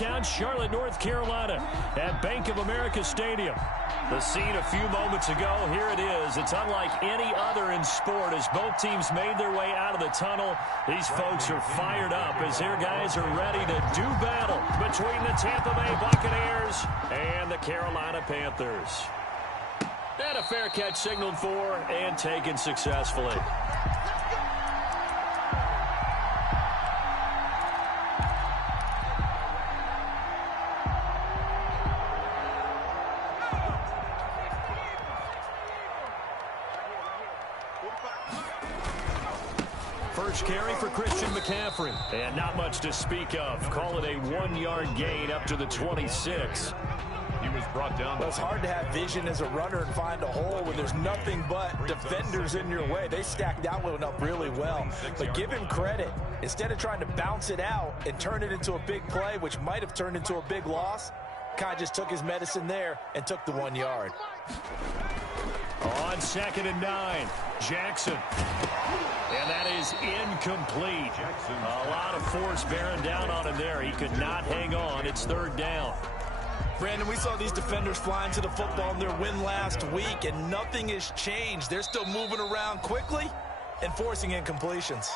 downtown Charlotte, North Carolina at Bank of America Stadium. The scene a few moments ago, here it is. It's unlike any other in sport as both teams made their way out of the tunnel. These folks are fired up as their guys are ready to do battle between the Tampa Bay Buccaneers and the Carolina Panthers. And a fair catch signaled for and taken successfully. First carry for Christian McCaffrey. And not much to speak of. Call it a 1-yard gain up to the 26. He was brought down. Well, it's hard to have vision as a runner and find a hole when there's nothing but defenders in your way. They stacked that one up really well. But give him credit. Instead of trying to bounce it out and turn it into a big play, which might have turned into a big loss, kind of just took his medicine there and took the 1 yard. On 2nd and 9, Jackson. And that is incomplete. A lot of force bearing down on him there. He could not hang on. It's 3rd down. Brandon, we saw these defenders flying to the football in their win last week, and nothing has changed. They're still moving around quickly and forcing incompletions.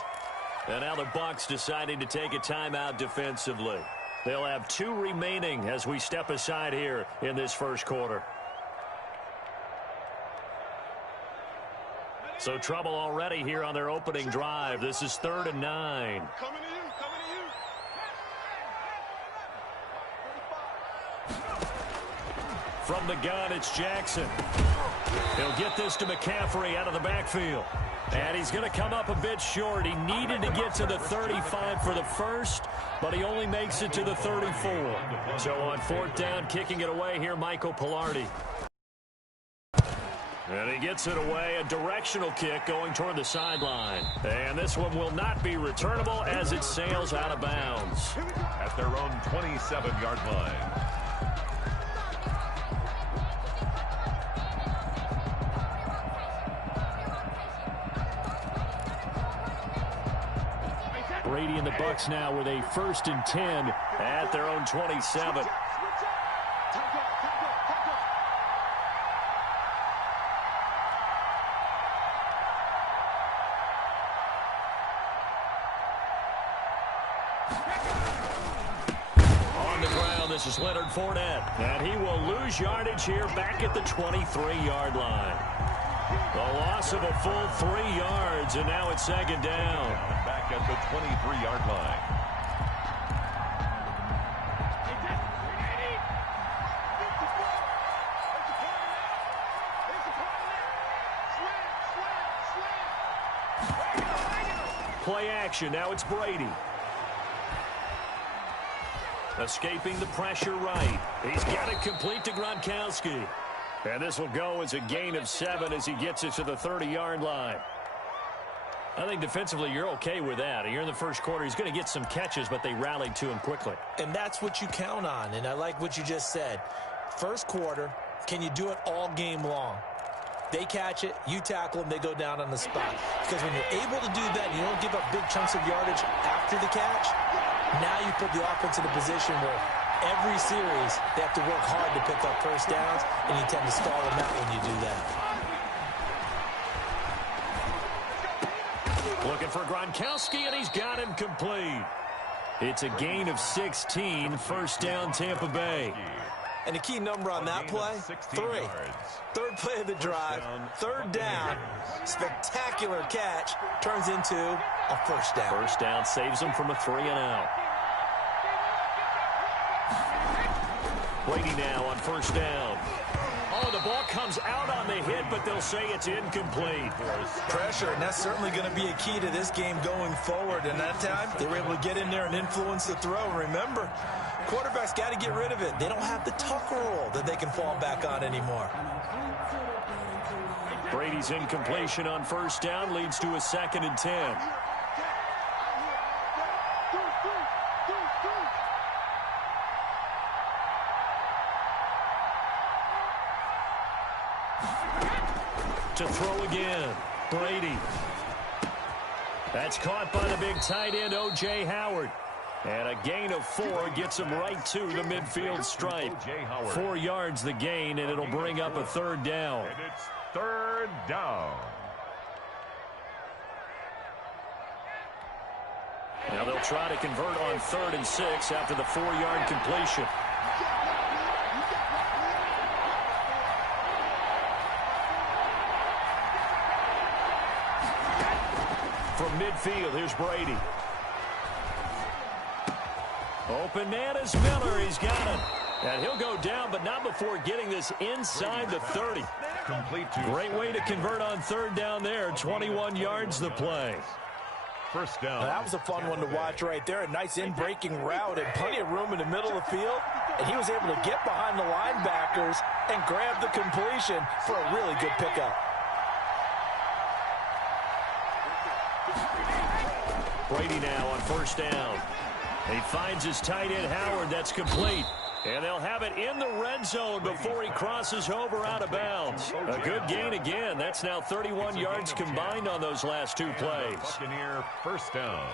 And now the Bucs deciding to take a timeout defensively. They'll have 2 remaining as we step aside here in this first quarter. So trouble already here on their opening drive. This is 3rd and 9. From the gun, it's Jackson. He'll get this to McCaffrey out of the backfield. And he's going to come up a bit short. He needed to get to the 35 for the first, but he only makes it to the 34. So on 4th down, kicking it away here, Michael Pilardi. And he gets it away, a directional kick going toward the sideline. And this one will not be returnable as it sails out of bounds. At their own 27-yard line. Brady and the Bucs now with a 1st and 10 at their own 27. On the ground, this is Leonard Fournette. And he will lose yardage here back at the 23-yard line. The loss of a full 3 yards, and now it's 2nd down. Back at the 23-yard line. Play action, now it's Brady. Escaping the pressure right. He's got it complete to Gronkowski. And this will go as a gain of 7 as he gets it to the 30-yard line. I think defensively you're okay with that. You're in the first quarter. He's going to get some catches, but they rallied to him quickly. And that's what you count on, and I like what you just said. First quarter, can you do it all game long? They catch it, you tackle them, they go down on the spot. Because when you're able to do that, you don't give up big chunks of yardage after the catch, now you put the offense in a position where every series they have to work hard to pick up first downs, and you tend to stall them out when you do that. Looking for Gronkowski, and he's got him complete. It's a gain of 16, 1st down Tampa Bay. And the key number on that play, 3. Third play of the drive, 3rd down, spectacular catch, turns into a 1st down. 1st down saves him from a 3-and-out. Brady now on 1st down. Oh, the ball comes out on the hit, but they'll say it's incomplete. Pressure, and that's certainly going to be a key to this game going forward. And that time, they were able to get in there and influence the throw. Remember, quarterbacks got to get rid of it. They don't have the Tucker rule that they can fall back on anymore. Brady's incompletion on 1st down leads to a 2nd and 10. To throw again, Brady. That's caught by the big tight end, O.J. Howard. And a gain of 4 gets him right to the midfield stripe. 4 yards the gain, and it'll bring up a third down. And it's third down. Now they'll try to convert on 3rd and 6 after the 4-yard completion. From midfield, here's Brady. Open man is Miller. He's got it. And he'll go down, but not before getting this inside the 30. Complete to Great way to convert on 3rd down there. 21 yards the play. first down. Now, that was a fun one to watch right there. A nice in-breaking route and plenty of room in the middle of the field. And he was able to get behind the linebackers and grab the completion for a really good pickup. Brady now on 1st down. He finds his tight end Howard. That's complete. And they'll have it in the red zone before he crosses over out of bounds. A good gain again. That's now 31 yards combined on those last 2 plays. Buccaneer first down.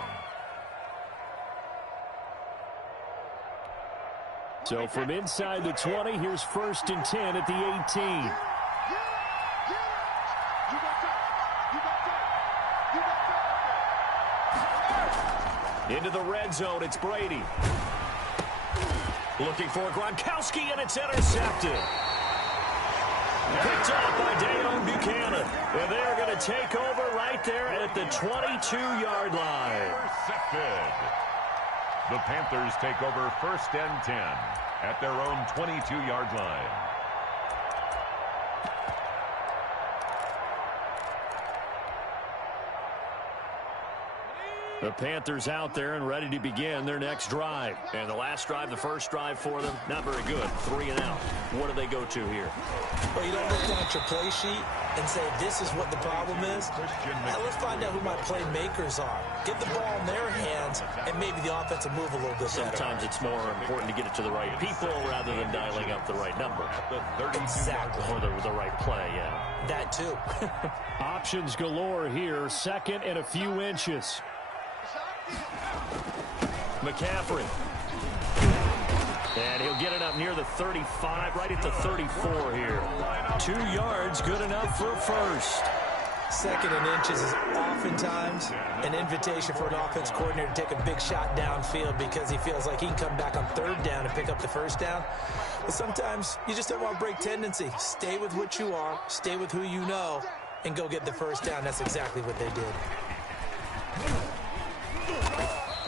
So from inside the 20, here's 1st and 10 at the 18. Into the red zone, it's Brady. Looking for Gronkowski, and it's intercepted. Picked off by Deion Buchanan. And they're going to take over right there at the 22-yard line. Intercepted. The Panthers take over 1st and 10 at their own 22-yard line. The Panthers out there and ready to begin their next drive. And the last drive, the first drive for them, not very good. 3 and out. What do they go to here? Well, you don't look down at your play sheet and say, this is what the problem is. Now let's find out who my playmakers are. Get the ball in their hands, and maybe the offense will move a little bit better. Sometimes it's more important to get it to the right people rather than dialing up the right number. Exactly. Or the right play, yeah. That too. Options galore here. 2nd and a few inches. McCaffrey. And he'll get it up near the 35, right at the 34 here. 2 yards, good enough for a first. 2nd and inches is oftentimes an invitation for an offense coordinator to take a big shot downfield because he feels like he can come back on 3rd down and pick up the 1st down. But sometimes you just don't want to break tendency. Stay with what you are, stay with who you know, and go get the 1st down. That's exactly what they did.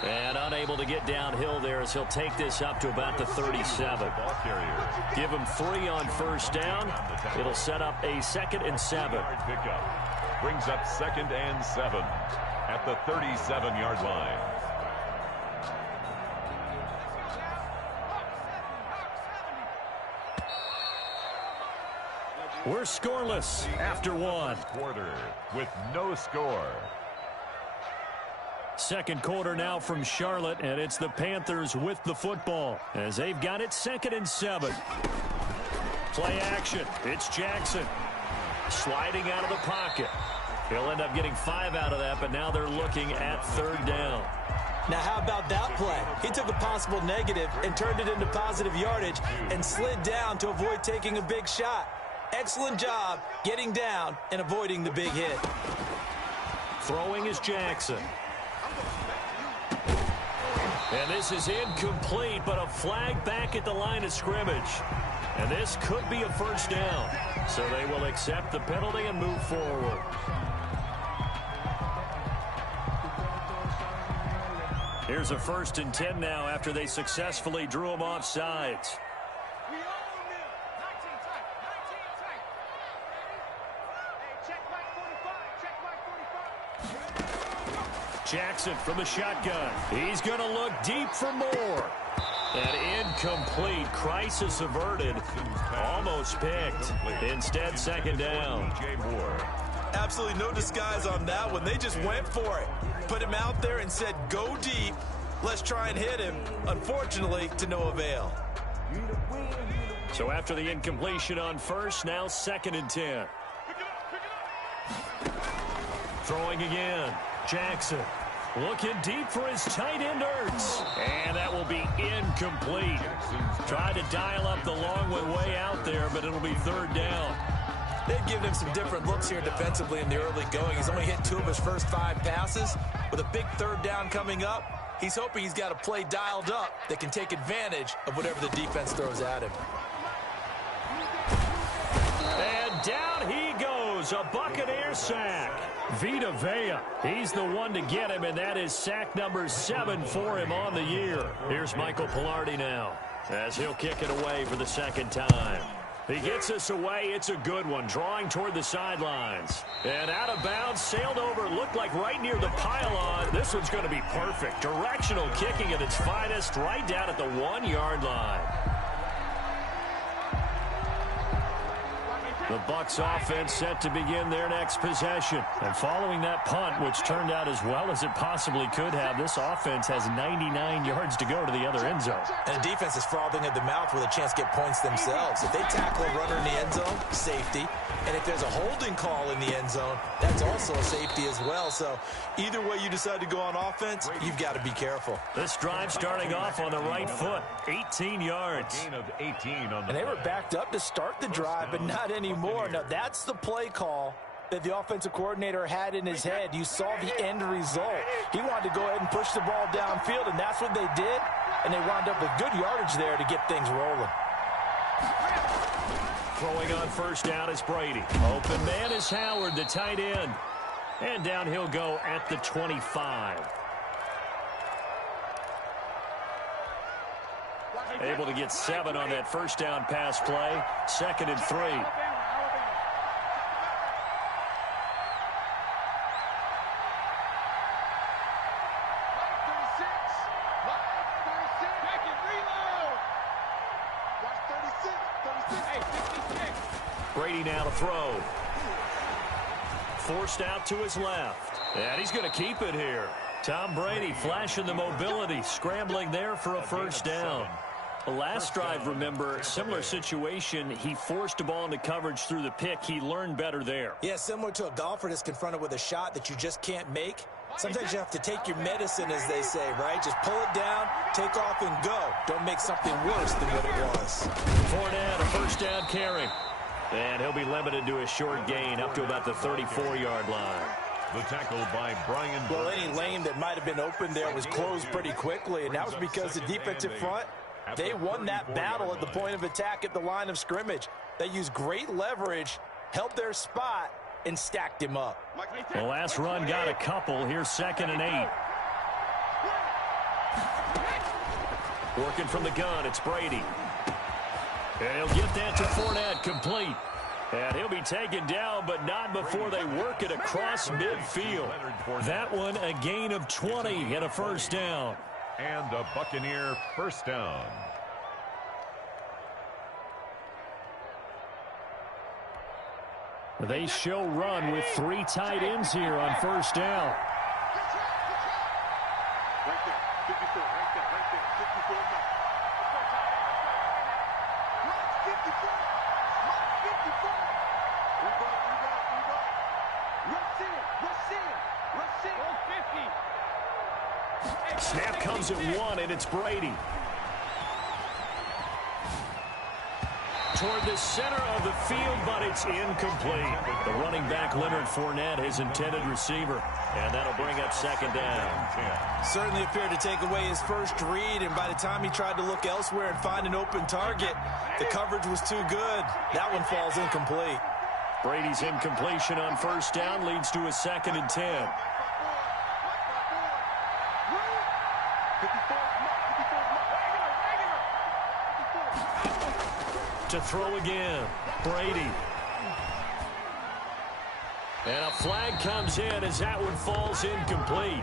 And unable to get downhill there as he'll take this up to about the 37. Give him 3 on 1st down. It'll set up a 2nd and 7. Pickup brings up 2nd and 7 at the 37-yard line. We're scoreless after 1. Quarter with no score. 2nd quarter now from Charlotte, and it's the Panthers with the football as they've got it 2nd and 7. Play action. It's Jackson sliding out of the pocket. He'll end up getting 5 out of that, but now they're looking at 3rd down. Now, how about that play? He took a possible negative and turned it into positive yardage and slid down to avoid taking a big shot. Excellent job getting down and avoiding the big hit. Throwing is Jackson. And this is incomplete, but a flag back at the line of scrimmage. And this could be a 1st down. So they will accept the penalty and move forward. Here's a 1st and 10 now after they successfully drew him off sides. Jackson from the shotgun. He's going to look deep for more. And incomplete. Crisis averted. Almost picked. Instead, 2nd down. Absolutely no disguise on that one. They just went for it. Put him out there and said, go deep. Let's try and hit him. Unfortunately, to no avail. So after the incompletion on 1st, now 2nd and 10. Throwing again. Jackson. Looking deep for his tight end, Ertz. And that will be incomplete. Tried to dial up the long way out there, but it'll be third down. They've given him some different looks here defensively in the early going. He's only hit 2 of his first 5 passes. With a big third down coming up, he's hoping he's got a play dialed up that can take advantage of whatever the defense throws at him. And down he goes, a Buccaneer sack. Vita Vea, he's the one to get him, and that is sack number 7 for him on the year. Here's Michael Pilardi now, as he'll kick it away for the second time. He gets us away. It's a good one, drawing toward the sidelines. And out of bounds, sailed over, looked like right near the pylon. This one's going to be perfect. Directional kicking at its finest, right down at the 1-yard line. The Bucs offense set to begin their next possession. And following that punt, which turned out as well as it possibly could have, this offense has 99 yards to go to the other end zone. And the defense is frothing at the mouth with a chance to get points themselves. If they tackle a runner in the end zone, safety. And if there's a holding call in the end zone, that's also a safety as well. So either way you decide to go on offense, you've got to be careful. This drive starting off on the right foot, 18 yards. Gain of 18 on the And they were backed up to start the drive, but not anymore. Now, that's the play call that the offensive coordinator had in his head. You saw the end result. He wanted to go ahead and push the ball downfield, and that's what they did. And they wound up with good yardage there to get things rolling. Throwing on first down is Brady. Open man is Howard, the tight end. And down he'll go at the 25. Able to get 7 on that first down pass play. 2nd and 3. Brady now to throw. Forced out to his left. And he's going to keep it here. Tom Brady flashing the mobility, scrambling there for a first down. The last drive, remember, similar situation. He forced a ball into coverage through the pick. He learned better there. Yeah, similar to a golfer that's confronted with a shot that you just can't make. Sometimes you have to take your medicine, as they say, right? Just pull it down, take off, and go. Don't make something worse than what it was. Fournette, a first down carry. And he'll be limited to a short gain up to about the 34-yard line. The tackle by Brian. Well, any lane that might have been open there was closed pretty quickly, and that was because the defensive front, they won that battle at the point of attack at the line of scrimmage. They used great leverage, held their spot, and stacked him up. The last run got a couple. Here's 2nd and 8. Working from the gun, it's Brady. And he'll get that to Fournette, complete. And he'll be taken down, but not before they work it across midfield. That one, a gain of 20 and a first down. And a Buccaneer first down. They show run with 3 tight ends here on first down. Snap comes at 1, and it's Brady. Toward the center of the field, but it's incomplete. The running back, Leonard Fournette, his intended receiver. And that'll bring up 2nd down. Certainly appeared to take away his first read, and by the time he tried to look elsewhere and find an open target, the coverage was too good. That one falls incomplete. Brady's incompletion on first down leads to a 2nd and 10. To throw again, Brady. And a flag comes in as that one falls incomplete.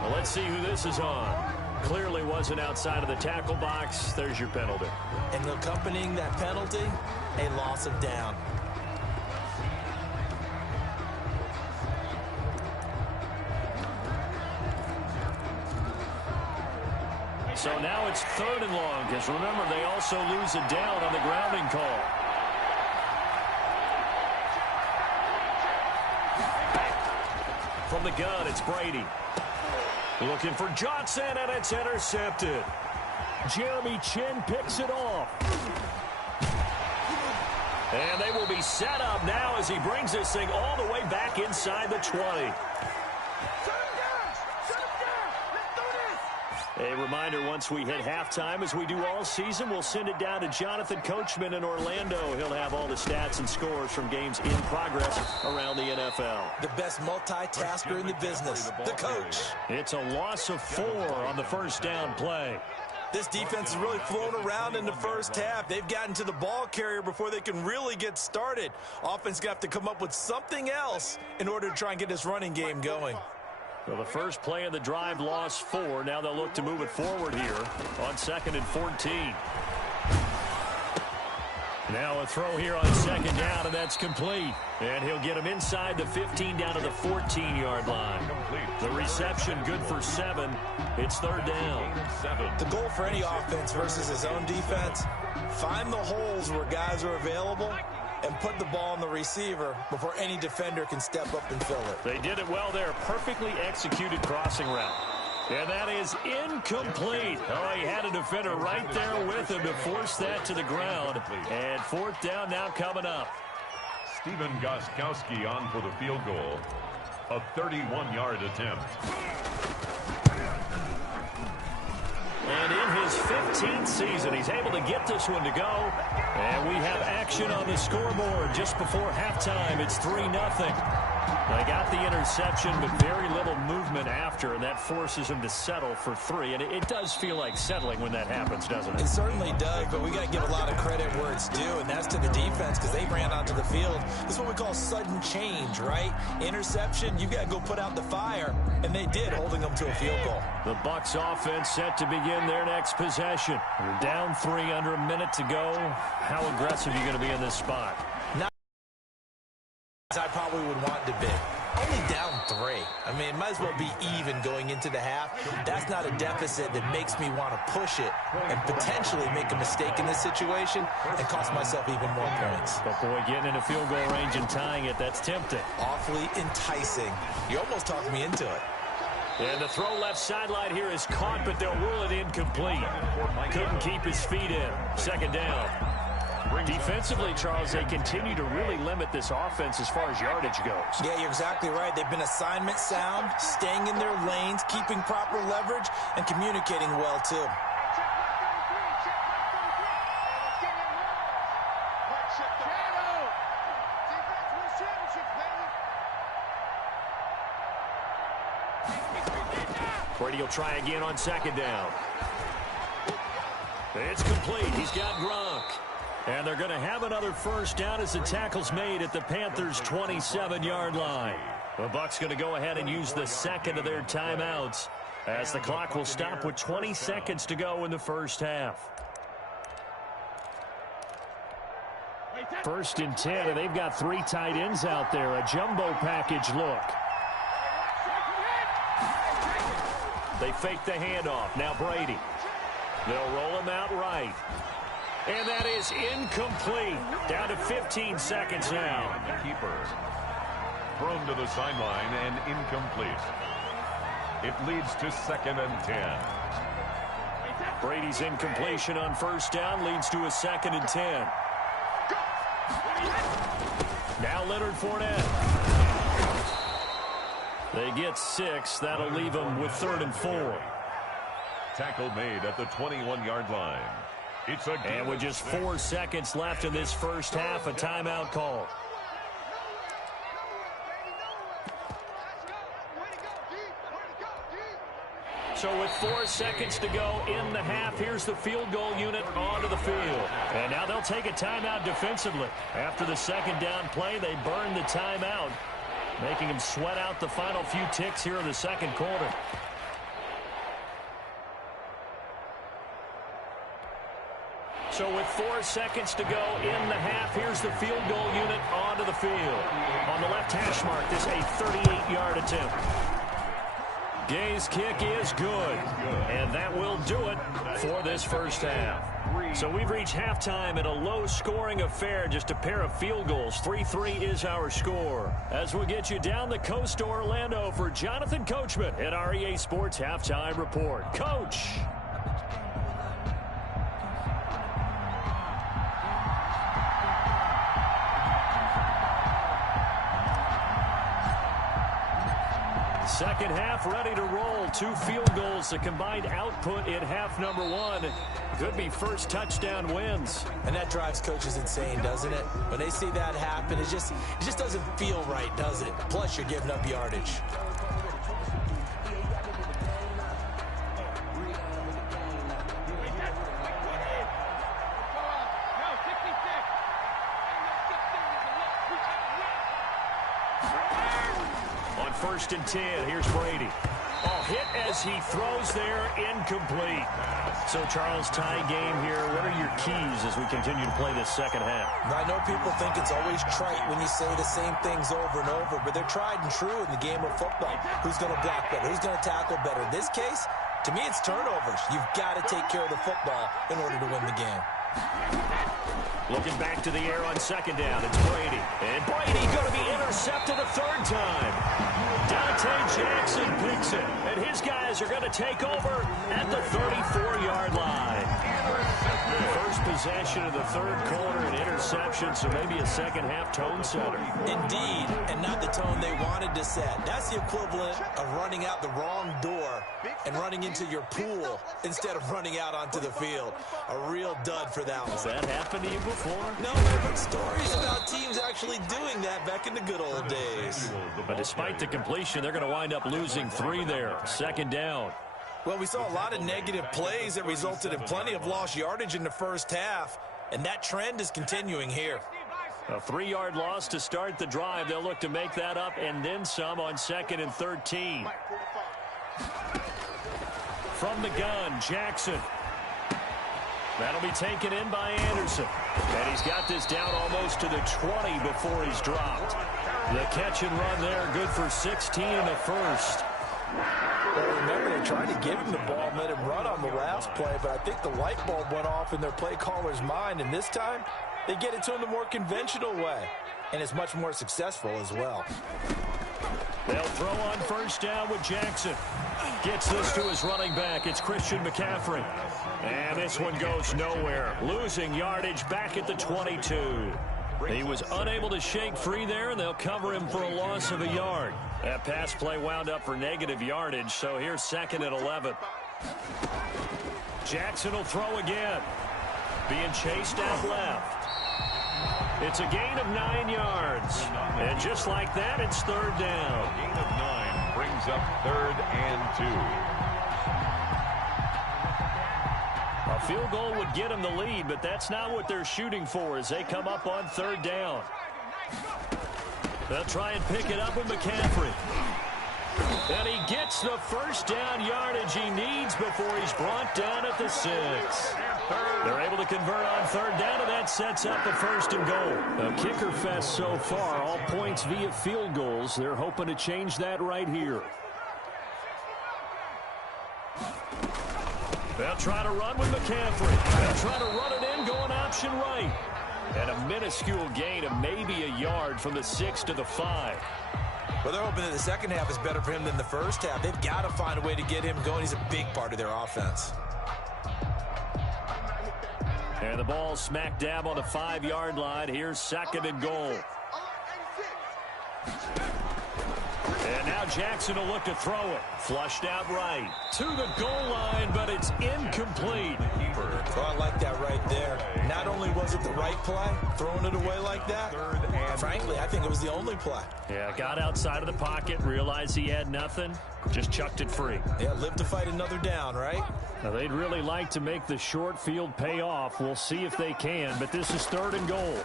Well, let's see who this is on. Clearly wasn't outside of the tackle box. There's your penalty. And accompanying that penalty, a loss of down. So now it's 3rd and long, because remember, they also lose a down on the grounding call. From the gun, it's Brady. Looking for Johnson, and it's intercepted. Jeremy Chinn picks it off. And they will be set up now as he brings this thing all the way back inside the 20. A reminder, once we hit halftime, as we do all season, we'll send it down to Jonathan Coachman in Orlando. He'll have all the stats and scores from games in progress around the NFL. The best multitasker in the business, the coach. It's a loss of 4 on the first down play. This defense has really flown around in the first half. They've gotten to the ball carrier before they can really get started. Offense got to come up with something else in order to try and get this running game going. Well, the first play of the drive lost 4. Now they'll look to move it forward here on 2nd and 14. Now a throw here on 2nd down, and that's complete. And he'll get him inside the 15 down to the 14-yard line. The reception good for 7. It's 3rd down. The goal for any offense versus his own defense, find the holes where guys are available and put the ball on the receiver before any defender can step up and fill it. They did it well there. Perfectly executed crossing route. And that is incomplete. Oh, he had a defender right there with him to force that to the ground. And 4th down now coming up. Stephen Gostkowski on for the field goal. A 31-yard attempt. And in his 15th season, he's able to get this one to go. And we have action on the scoreboard just before halftime. It's 3-0. They got the interception, but very little movement after, and that forces him to settle for 3. And it does feel like settling when that happens, doesn't it? It certainly does, but we got to give a lot of credit where it's due, and that's to the defense because they ran onto the field. This is what we call sudden change, right? Interception, you got to go put out the fire, and they did, holding them to a field goal. The Bucs offense set to begin their next possession. We're down 3, under a minute to go. How aggressive are you going to be in this spot? Not as I probably would want to be. Only down 3. I mean, it might as well be even going into the half. That's not a deficit that makes me want to push it and potentially make a mistake in this situation and cost myself even more points. But, boy, getting into field goal range and tying it, that's tempting. Awfully enticing. You almost talked me into it. And the throw left sideline here is caught, but they'll rule it incomplete. Couldn't keep his feet in. 2nd down. Defensively, Charles, they continue to really limit this offense as far as yardage goes. Yeah, you're exactly right. They've been assignment sound, staying in their lanes, keeping proper leverage, and communicating well, too. Brady will try again on 2nd down. It's complete. He's got Gronk. And they're going to have another first down as the tackle's made at the Panthers' 27-yard line. The Bucs going to go ahead and use the 2nd of their timeouts as the clock will stop with 20 seconds to go in the first half. 1st and 10, and they've got 3 tight ends out there. A jumbo package look. They fake the handoff. Now Brady. They'll roll him out right. And that is incomplete. Down to 15 seconds now. Keeper thrown to the sideline and incomplete. It leads to 2nd and 10. Brady's incompletion on 1st down leads to a 2nd and 10. Now Leonard Fournette. They get 6. That'll leave them with 3rd and 4. Tackle made at the 21-yard line. And with just 4 seconds left in this first half, a timeout call. So with 4 seconds to go in the half, here's the field goal unit onto the field. And now they'll take a timeout defensively. After the 2nd down play, they burn the timeout, making them sweat out the final few ticks here in the 2nd quarter. So with 4 seconds to go in the half, here's the field goal unit onto the field. On the left hash mark, this a 38-yard attempt. Gay's kick is good. And that will do it for this first half. So we've reached halftime in a low-scoring affair, just a pair of field goals. 3-3 is our score. As we get you down the coast to Orlando for Jonathan Coachman at our EA Sports Halftime Report. Coach! Second half ready to roll. 2 field goals, the combined output in half number 1. Could be first touchdown wins. And that drives coaches insane, doesn't it? When they see that happen, it just doesn't feel right, does it? Plus, you're giving up yardage. First and 10. Here's Brady. Oh, hit as he throws there, incomplete. So, Charles, tie game here. What are your keys as we continue to play this second half? I know people think it's always trite when you say the same things over and over, but they're tried and true in the game of football. Who's going to block better? Who's going to tackle better? In this case, to me, it's turnovers. You've got to take care of the football in order to win the game. Looking back to the air on second down, it's Brady. And Brady going to be intercepted a third time. Dante Jackson picks it. And his guys are going to take over at the 34-yard line. First possession of the third quarter, an interception, so maybe a second-half tone setter. Indeed, and not the tone they wanted to set. That's the equivalent of running out the wrong door and running into your pool instead of running out onto the field. A real dud for that one. Has that happened to you before? No, I've heard stories about teams actually doing that back in the good old days. But despite the completion, they're going to wind up losing 3 there. Second down. Well, we saw a lot of negative plays that resulted in plenty of lost yardage in the first half, and that trend is continuing here. A 3-yard loss to start the drive. They'll look to make that up and then some on 2nd and 13. From the gun, Jackson. That'll be taken in by Anderson. And he's got this down almost to the 20 before he's dropped. The catch and run there, good for 16 in the first. Well, remember, they tried to give him the ball, let him run on the last play, but I think the light bulb went off in their play caller's mind, and this time they get it to him the more conventional way, and it's much more successful as well. They'll throw on first down with Jackson. Gets this to his running back. It's Christian McCaffrey. And this one goes nowhere. Losing yardage back at the 22. He was unable to shake free there, and they'll cover him for a loss of a yard. That pass play wound up for negative yardage, so here's 2nd and 11. Jackson will throw again. Being chased out left. It's a gain of 9 yards. And just like that, it's 3rd down. Gain of 9 brings up 3rd and 2. A field goal would get them the lead, but that's not what they're shooting for as they come up on 3rd down. They'll try and pick it up with McCaffrey. And he gets the first down yardage he needs before he's brought down at the 6. They're able to convert on 3rd down, and that sets up a 1st and goal. A kicker fest so far, all points via field goals. They're hoping to change that right here. They'll try to run with McCaffrey. They'll try to run it in, going option right. And a minuscule gain of maybe a yard from the 6 to the 5. Well, they're hoping that the second half is better for him than the first half. They've got to find a way to get him going. He's a big part of their offense. And the ball smack dab on the 5-yard line. Here's 2nd and goal. And now Jackson will look to throw it. Flushed out right. To the goal line, but it's incomplete. Oh, I like that right there. Not only was it the right play, throwing it away like that, frankly, I think it was the only play. Yeah, got outside of the pocket, realized he had nothing, just chucked it free. Yeah, live to fight another down, right? Now, they'd really like to make the short field pay off. We'll see if they can, but this is 3rd and goal.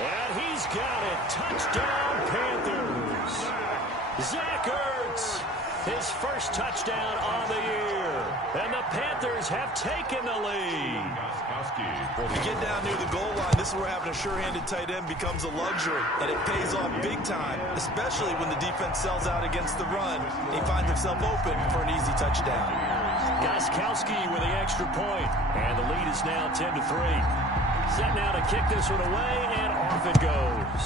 And he's got it. Touchdown, Panthers. Zach Ertz his first touchdown on the year. And the Panthers have taken the lead. Well, if you get down near the goal line, this is where having a sure-handed tight end becomes a luxury. And it pays off big time, especially when the defense sells out against the run. He finds himself open for an easy touchdown. Gostkowski with the extra point. And the lead is now 10-3. Set now to kick this one away, and off it goes.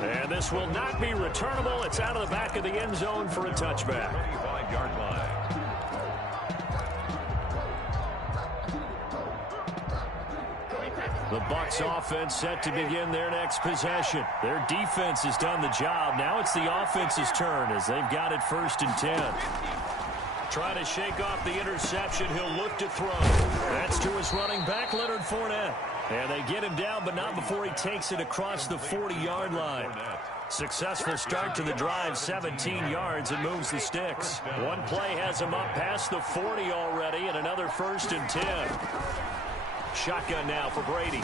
And this will not be returnable. It's out of the back of the end zone for a touchback. 25-yard line. The Bucs offense set to begin their next possession. Their defense has done the job. Now it's the offense's turn as they've got it 1st and 10. Trying to shake off the interception. He'll look to throw. That's to his running back, Leonard Fournette. And they get him down, but not before he takes it across the 40-yard line. Successful start to the drive, 17 yards, and moves the sticks. One play has him up past the 40 already, and another 1st and 10. Shotgun now for Brady.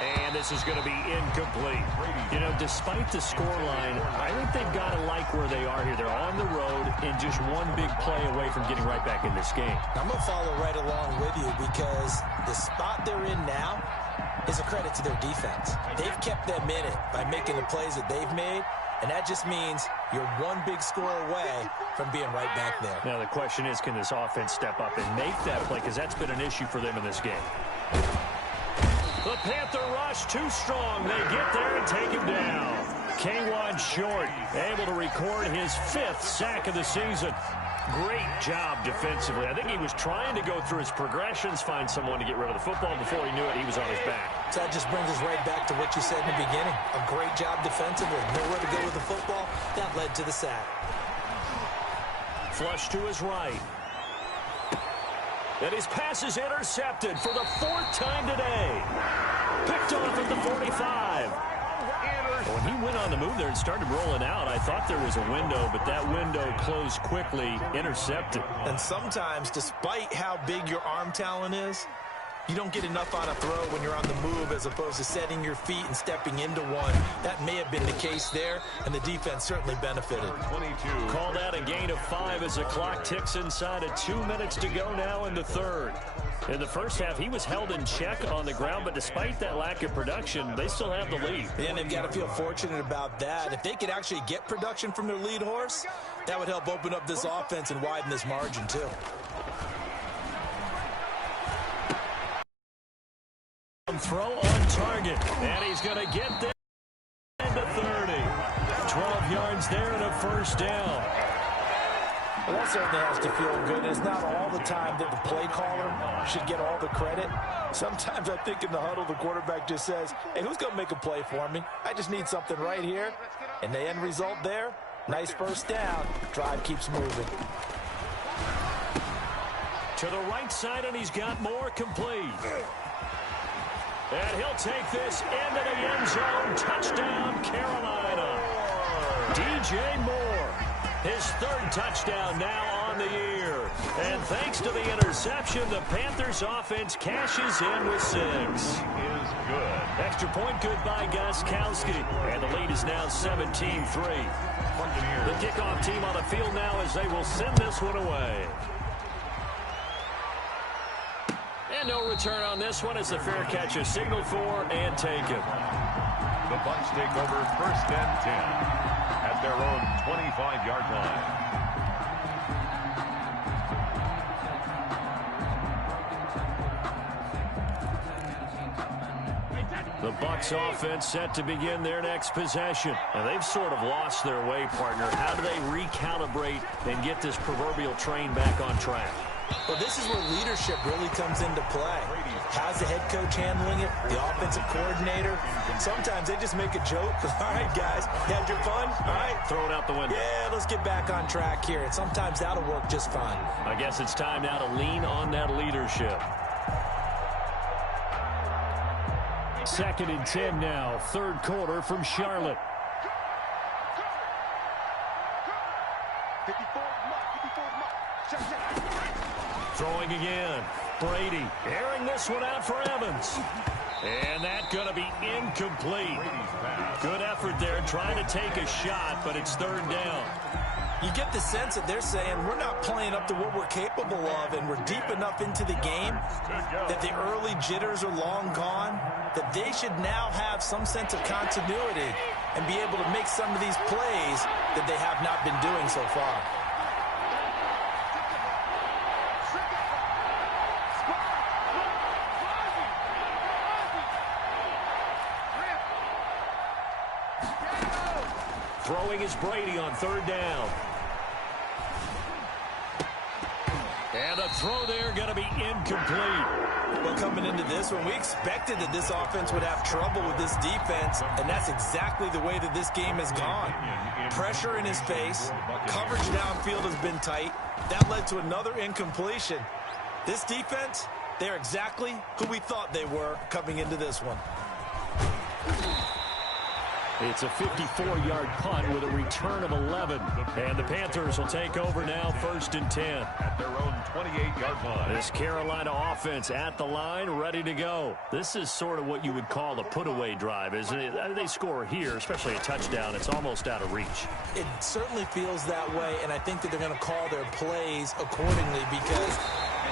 And this is going to be incomplete. You know, despite the scoreline, I think they've got to like where they are here. They're on the road and just one big play away from getting right back in this game. I'm going to follow right along with you because the spot they're in now is a credit to their defense. They've kept them in it by making the plays that they've made, and that just means you're one big score away from being right back there. Now the question is, can this offense step up and make that play? Because that's been an issue for them in this game. The Panther rush too strong. They get there and take him down. Kawann Short able to record his 5th sack of the season. Great job defensively. I think he was trying to go through his progressions, find someone to get rid of the football. Before he knew it, he was on his back. So that just brings us right back to what you said in the beginning. A great job defensively. Nowhere to go with the football. That led to the sack. Flush to his right. And his pass is intercepted for the 4th time today. Picked off at the 45. When he went on the move there and started rolling out, I thought there was a window, but that window closed quickly, intercepted. And sometimes, despite how big your arm talent is, you don't get enough on a throw when you're on the move as opposed to setting your feet and stepping into one. That may have been the case there, and the defense certainly benefited. 22. Called out a gain of 5 as the clock ticks inside of 2 minutes to go now in the 3rd. In the first half, he was held in check on the ground, but despite that lack of production, they still have the lead. And they've got to feel fortunate about that. If they could actually get production from their lead horse, that would help open up this offense and widen this margin, too. Throw on target, and he's going to get there into 30. 12 yards there and a 1st down. Well, that certainly has to feel good. It's not all the time that the play caller should get all the credit. Sometimes I think in the huddle, the quarterback just says, hey, who's going to make a play for me? I just need something right here. And the end result there, nice 1st down. Drive keeps moving. To the right side, and he's got more complete. And he'll take this into the end zone. Touchdown, Carolina. DJ Moore, his 3rd touchdown now on the year. And thanks to the interception, the Panthers offense cashes in with 6. Is good. Extra point good by Gostkowski. And the lead is now 17-3. The kickoff team on the field now as they will send this one away. And no return on this one as the fair catch is signaled for and taken. The Bucs take over 1st and 10 at their own 25-yard line. The Bucs offense set to begin their next possession. And they've sort of lost their way, partner. How do they recalibrate and get this proverbial train back on track? Well, this is where leadership really comes into play. How's the head coach handling it? The offensive coordinator? Sometimes they just make a joke. All right, guys, you had your fun? All right. Throw it out the window. Yeah, let's get back on track here. And sometimes that'll work just fine. I guess it's time now to lean on that leadership. 2nd and 10 now, 3rd quarter from Charlotte. Throwing again. Brady airing this one out for Evans. And that's going to be incomplete. Good effort there trying to take a shot, but it's third down. You get the sense that they're saying we're not playing up to what we're capable of, and we're deep enough into the game that the early jitters are long gone, that they should now have some sense of continuity and be able to make some of these plays that they have not been doing so far. Throwing is Brady on third down. And the throw there going to be incomplete. Well, coming into this one, we expected that this offense would have trouble with this defense, and that's exactly the way that this game has gone. Pressure in his face, coverage downfield has been tight. That led to another incompletion. This defense, they're exactly who we thought they were coming into this one. It's a 54-yard punt with a return of 11. And the Panthers will take over now, 1st and 10. At their own 28-yard line. This Carolina offense at the line, ready to go. This is sort of what you would call a put-away drive, isn't it? They score here, especially a touchdown. It's almost out of reach. It certainly feels that way, and I think that they're going to call their plays accordingly, because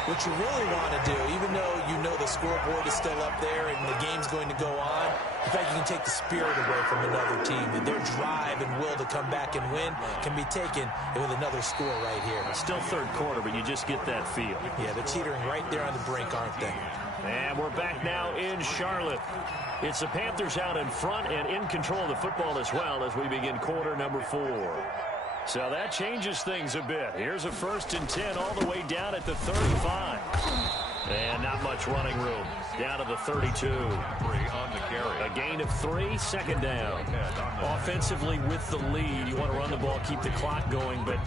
what you really want to do, even though you know the scoreboard is still up there and the game's going to go on, in fact, you can take the spirit away from another team. And their drive and will to come back and win can be taken with another score right here. Still third quarter, but you just get that feel. Yeah, they're teetering right there on the brink, aren't they? And we're back now in Charlotte. It's the Panthers out in front and in control of the football as well as we begin quarter number 4. So that changes things a bit. Here's a 1st and 10 all the way down at the 35. And not much running room. Down to the 32. 3 on the carry. A gain of 3, second down. Offensively with the lead, you want to run the ball, keep the clock going, but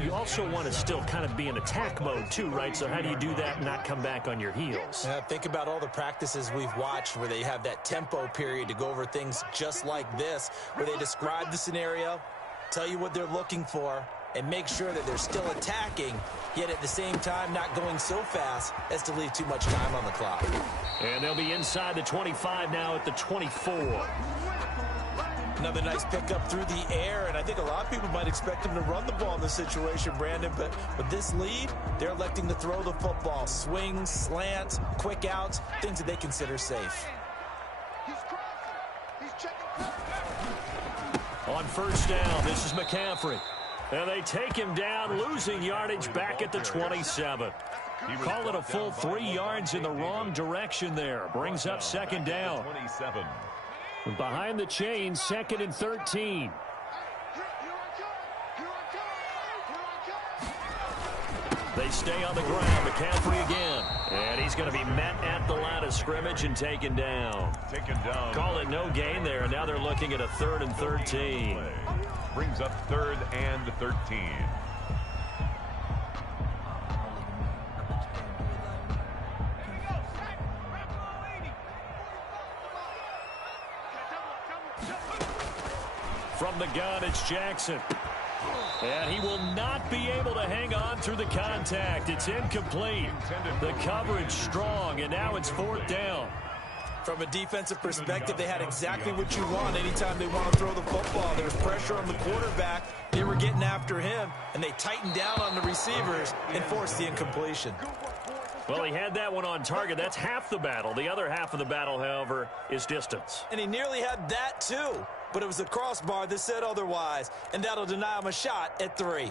you also want to still kind of be in attack mode too, right? So how do you do that and not come back on your heels? Think about all the practices we've watched where they have that tempo period to go over things just like this, where they describe the scenario, tell you what they're looking for, and make sure that they're still attacking, yet at the same time not going so fast as to leave too much time on the clock. And they'll be inside the 25 now at the 24. Another nice pickup through the air, and I think a lot of people might expect them to run the ball in this situation, Brandon, but with this lead, they're electing to throw the football. Swings, slants, quick outs, things that they consider safe. On first down, this is McCaffrey. And they take him down, losing yardage back at the 27. Call it a full 3 yards in the wrong direction there. Brings up second down. 27. Behind the chains, 2nd and 13. They stay on the ground. McCaffrey again. And he's going to be met at the line of scrimmage and taken down. Call it no gain there, and now they're looking at a 3rd and 13. Brings up 3rd and 13. From the gun, it's Jackson. And he will not be able to hang on through the contact. It's incomplete. The coverage strong, and now it's 4th down. From a defensive perspective, they had exactly what you want anytime they want to throw the football. There's pressure on the quarterback. They were getting after him, and they tightened down on the receivers and forced the incompletion. Well, he had that one on target. That's half the battle. The other half of the battle, however, is distance. And he nearly had that, too. But it was the crossbar that said otherwise, and that'll deny him a shot at 3.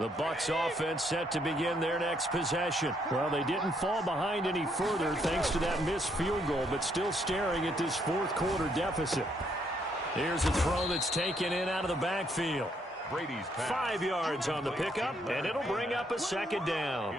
The Bucs offense set to begin their next possession. Well, they didn't fall behind any further thanks to that missed field goal, but still staring at this 4th quarter deficit. Here's a throw that's taken in out of the backfield. Brady's pass. 5 yards on the pickup, and it'll bring up a second down.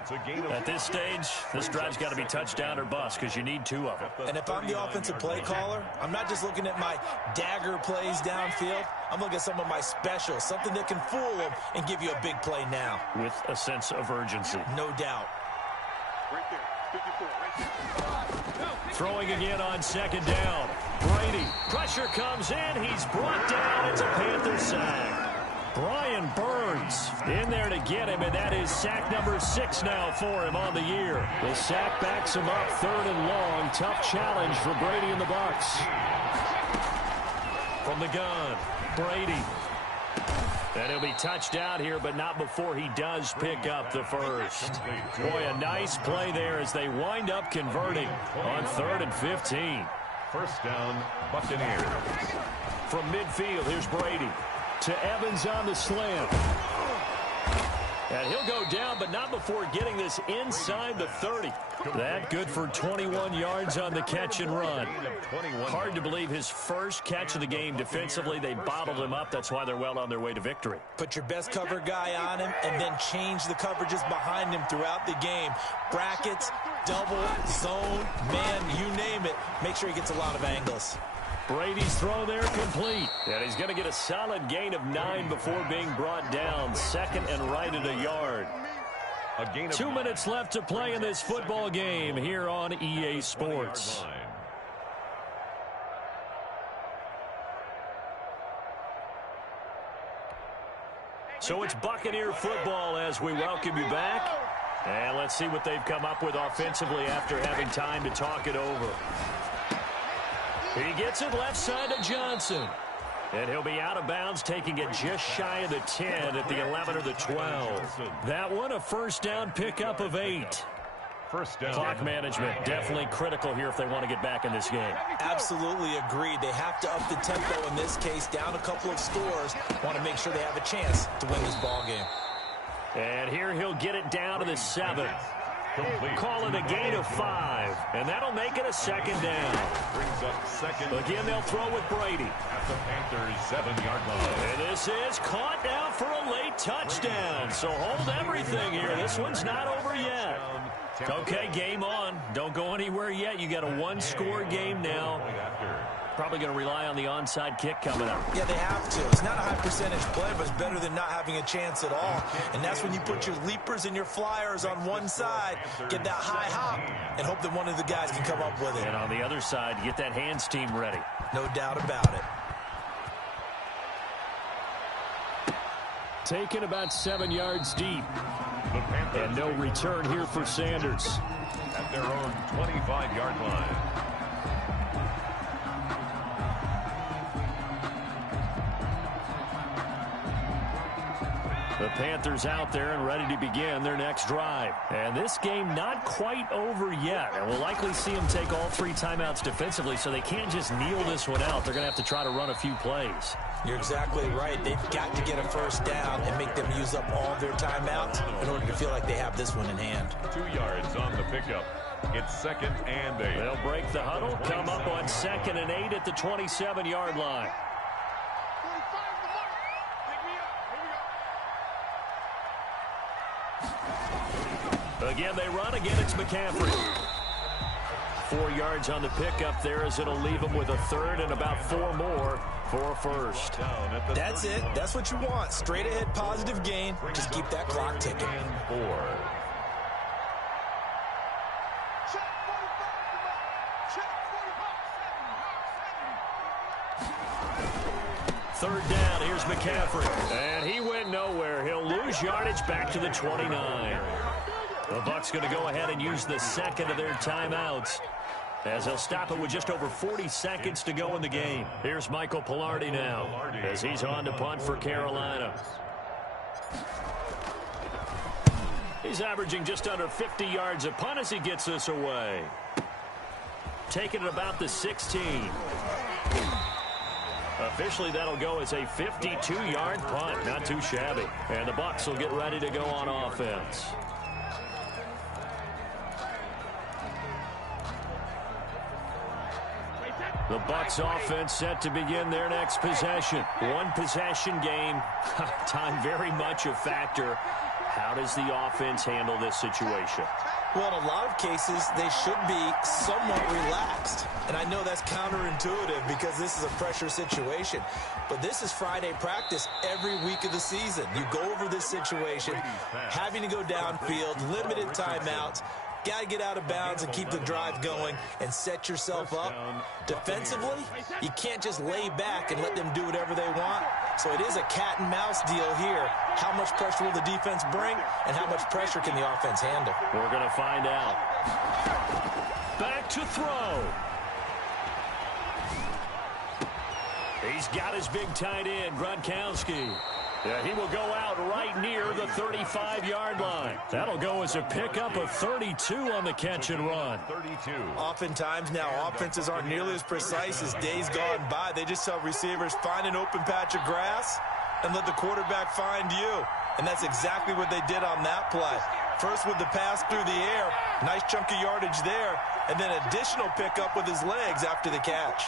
At this stage, this drive's got to be touchdown or bust because you need 2 of them. And if I'm the offensive play caller, I'm not just looking at my dagger plays downfield. I'm looking at some of my specials, something that can fool them and give you a big play now. With a sense of urgency. No doubt. Right there, 54, right there. Throwing again on second down. Brady, pressure comes in. He's brought down. It's a Panther sack. Brian Burns in there to get him, and that is sack number 6 now for him on the year. The sack backs him up 3rd and long. Tough challenge for Brady and the Bucs. From the gun, Brady. And he'll be touched out here, but not before he does pick up the first. Boy, a nice play there as they wind up converting on 3rd and 15. First down, Buccaneers. From midfield, here's Brady. To Evans on the slam. And he'll go down, but not before getting this inside the 30. That good for 21 yards on the catch and run. Hard to believe his first catch of the game defensively. They bottled him up. That's why they're well on their way to victory. Put your best cover guy on him and then change the coverages behind him throughout the game. Brackets, double, zone, man, you name it. Make sure he gets a lot of angles. Brady's throw there complete. And he's going to get a solid gain of 9 before being brought down. 2nd and right at a yard. 2 minutes left to play in this football game here on EA Sports. So it's Buccaneer football as we welcome you back. And let's see what they've come up with offensively after having time to talk it over. He gets it left side to Johnson. And he'll be out of bounds, taking it just shy of the 10 at the 11 or the 12. That one, a first down pickup of 8. First down. Clock management, definitely critical here if they want to get back in this game. Absolutely agreed. They have to up the tempo in this case, down a couple of scores. Want to make sure they have a chance to win this ball game. And here he'll get it down to the 7. Call it a gain of 5, and that'll make it a 2nd down. Brings up 2nd. Again, they'll throw with Brady. At the Panthers' 7-yard line. And this is caught down for a late touchdown. So hold everything here. This one's not over yet. Okay, game on. Don't go anywhere yet. You got a 1-score game now. Probably going to rely on the onside kick coming up. Yeah, they have to. It's not a high percentage play, but it's better than not having a chance at all. And that's when you put your leapers and your flyers on one side, get that high hop, and hope that one of the guys can come up with it. And on the other side, get that hands team ready. No doubt about it. Taken about 7 yards deep. And no return here for Sanders. At their own 25-yard line. The Panthers out there and ready to begin their next drive. And this game not quite over yet. And we'll likely see them take all 3 timeouts defensively, so they can't just kneel this one out. They're going to have to try to run a few plays. You're exactly right. They've got to get a first down and make them use up all their timeouts in order to feel like they have this one in hand. 2 yards on the pickup. It's 2nd and 8. They'll break the huddle, come up on 2nd and 8 at the 27-yard line. Again, they run. Again, it's McCaffrey. 4 yards on the pickup there as it'll leave them with a 3rd and about 4 more for a first. That's it. That's what you want. Straight ahead positive gain. Just keep that clock ticking. 4. Third down, here's McCaffrey. And he went nowhere. He'll lose yardage back to the 29. The Bucs going to go ahead and use the second of their timeouts as they'll stop it with just over 40 seconds to go in the game. Here's Michael Palardy now as he's on to punt for Carolina. He's averaging just under 50 yards a punt as he gets this away. Taking it about the 16. Officially, that'll go as a 52-yard punt. Not too shabby. And the Bucs will get ready to go on offense. The Bucs offense set to begin their next possession. 1 possession game. Time very much a factor. How does the offense handle this situation? Well, in a lot of cases, they should be somewhat relaxed. And I know that's counterintuitive because this is a pressure situation. But this is Friday practice every week of the season. You go over this situation, having to go downfield, limited timeouts. Got to get out of bounds and keep the drive going and set yourself up. Defensively, you can't just lay back and let them do whatever they want. So it is a cat and mouse deal here. How much pressure will the defense bring, and how much pressure can the offense handle? We're going to find out. Back to throw. He's got his big tight end, Gronkowski. Yeah, he will go out right near the 35-yard line. That'll go as a pickup of 32 on the catch and run. 32. Oftentimes now, offenses aren't nearly as precise as days gone by. They just tell receivers, find an open patch of grass and let the quarterback find you. And that's exactly what they did on that play. First with the pass through the air, nice chunk of yardage there, and then additional pickup with his legs after the catch.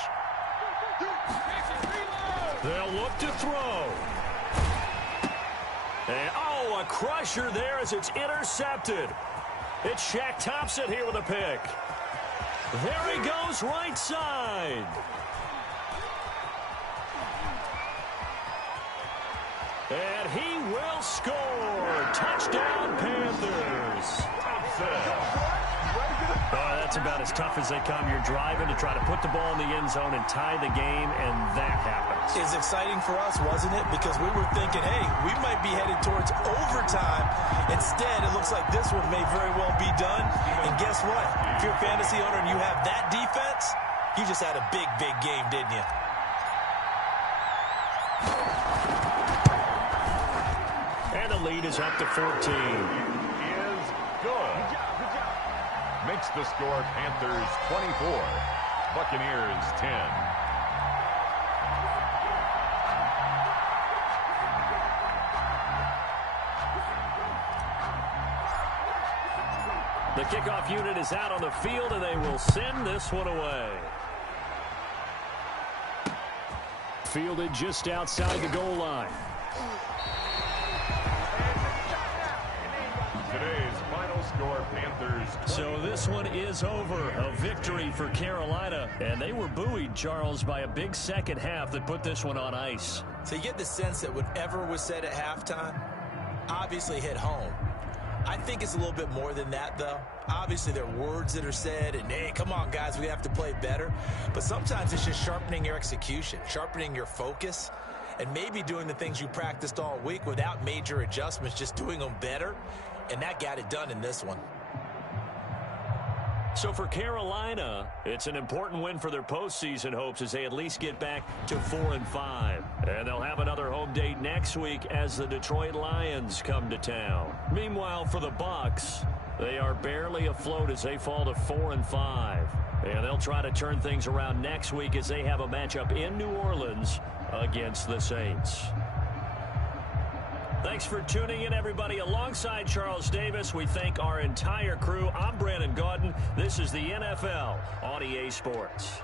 They'll look to throw. And, oh, a crusher there as it's intercepted. It's Shaq Thompson here with a pick. There he goes, right side. And he will score. Touchdown, Panthers. That's about as tough as they come. You're driving to try to put the ball in the end zone and tie the game, and that happens. It's exciting for us, wasn't it? Because we were thinking, hey, we might be headed towards overtime. Instead, it looks like this one may very well be done. And guess what? If you're a fantasy owner and you have that defense, you just had a big, big game, didn't you? And the lead is up to 14. Is good. Makes the score Panthers 24, Buccaneers 10. The kickoff unit is out on the field, and they will send this one away. Fielded just outside the goal line. Today's final score, Panthers 20. So this one is over. A victory for Carolina. And they were buoyed, Charles, by a big second half that put this one on ice. So you get the sense that whatever was said at halftime obviously hit home. I think it's a little bit more than that, though. Obviously, there are words that are said, and, hey, come on, guys, we have to play better. But sometimes it's just sharpening your execution, sharpening your focus, and maybe doing the things you practiced all week without major adjustments, just doing them better. And that got it done in this one. So for Carolina, it's an important win for their postseason hopes as they at least get back to 4-5. And they'll have another home date next week as the Detroit Lions come to town. Meanwhile, for the Bucs, they are barely afloat as they fall to 4-5. And they'll try to turn things around next week as they have a matchup in New Orleans against the Saints. Thanks for tuning in, everybody. Alongside Charles Davis, we thank our entire crew. I'm Brandon Gaudin. This is the NFL on EA Sports.